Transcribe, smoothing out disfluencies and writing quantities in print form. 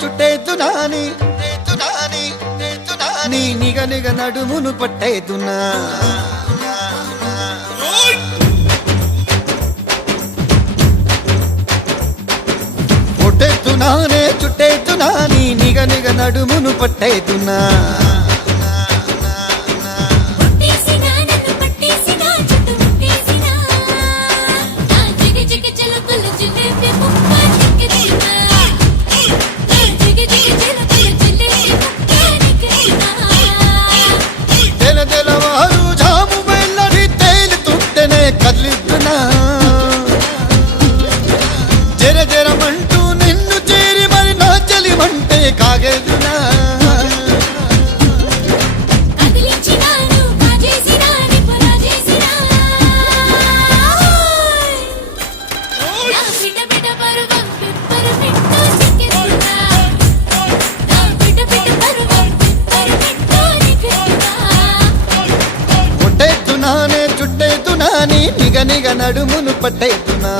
చుట్టేతున్నా నీ నిగ నిగ నడుమును పట్టేతున్నా కొట్టేతున్నానే చుట్టేతున్నా నీ నిగ నిగ నడుమును పట్టేతున్నా కదిలిద్దునా జర జరమంటూ నిన్ను చేరి మరి నా చలిమంటే కాగేదునా కొట్టేద్దునానే చుట్టేద్దునా నీ నిగ నిగ నడుమును పట్టేద్దునా